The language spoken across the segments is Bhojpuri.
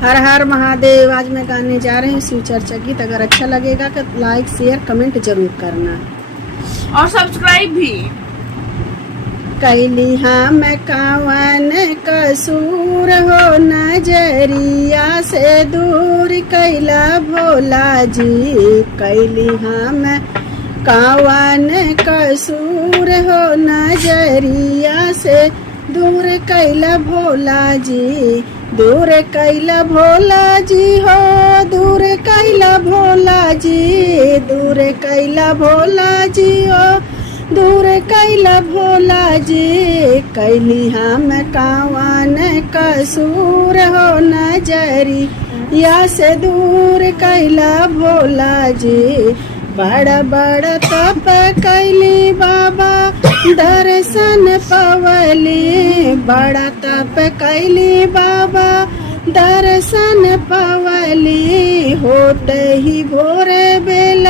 हर हर महादेव। आज मैं गाने जा रही हूँ शिव चर्चा गीत। अगर अच्छा लगेगा तो लाइक शेयर कमेंट जरूर करना और सब्सक्राइब भी। कैली हम कावन कसूर हो, नजरिया से दूर कैला भोला जी। कैली हम कावन कसूर हो, नजरिया से दूर कैला भोला जी। दूर कैला भोला जी हो, दूर कैला भोला जी। दूर कैला भोला जी हो, दूर कैला भोला जी। कैली हम कावन कसूर हो, नजरिया से दूर कैला भोला जी। बड़ा बड़ा तप कैली बाबा दर्शन पवली। बड़ा तप कैली बाबा दर्शन पवली। होते ही भोरे बेल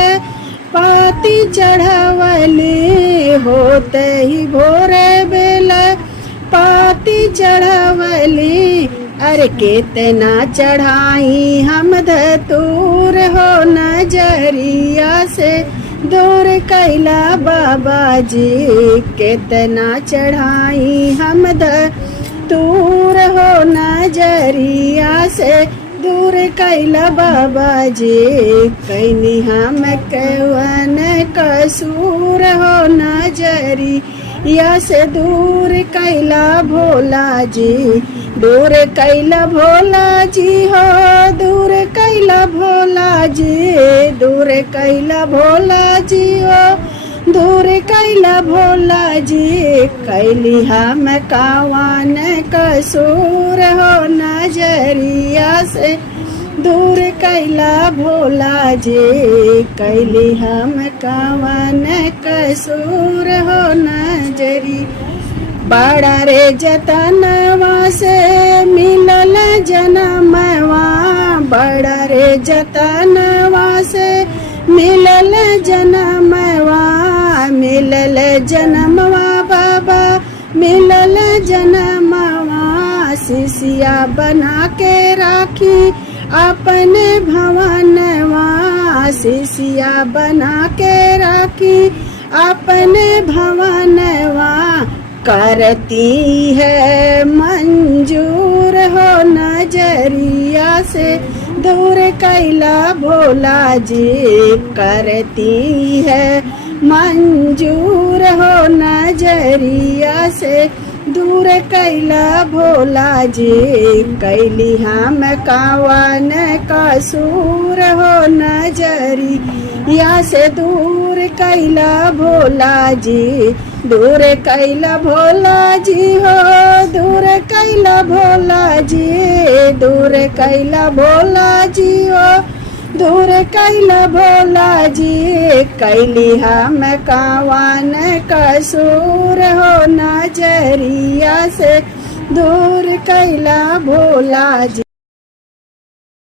पाती चढ़ावली। होते ही भोरे बेल पाती चढ़ावली। अरे केतना चढ़ाई हम धतूर हो, नजरिया से दूर कैला बाबा जी। केतना चढ़ाई हम धतूर हो, नजरिया से दूर कैला बाबा जी। कैनी हम कवन कसूर हो, नजरिया से दूर कैला भोला जी। दूर कैला भोला जी हो, दूर कैला भोला जी। दूर कैला भोला जी हो, दूर कैला भोला जी। कैली हम कावन कसूर हो, नजरिया से दूर कैला भोला जी। कैली हम कावन कसूर हो, नजरी। बड़ा रे जतनवा से मिलल जनमवा। बड़ा रे जतनवा से मिलल जनमवा। मिलल जनमवा बाबा, मिलल जनमवा। शिष्या बना के राखी अपने भवनवा। शिष्या बना के राखी अपने भवनवा। करती है मंजूर हो, नजरिया से दूर कैला भोला जी। करती है मंजूर हो, नजरिया से दूर कैला भोला जी। कैली हम कावन कसूर हो, नजरिया से दूर कैला भोला जी। दूर कैला भोला जी हो, दूर कैला भोला जी। दूर कैला भोला जी हो, दूर कैला भोला जी। कैली हम कावन कसूर हो, नजरिया से दूर कैला भोला जी।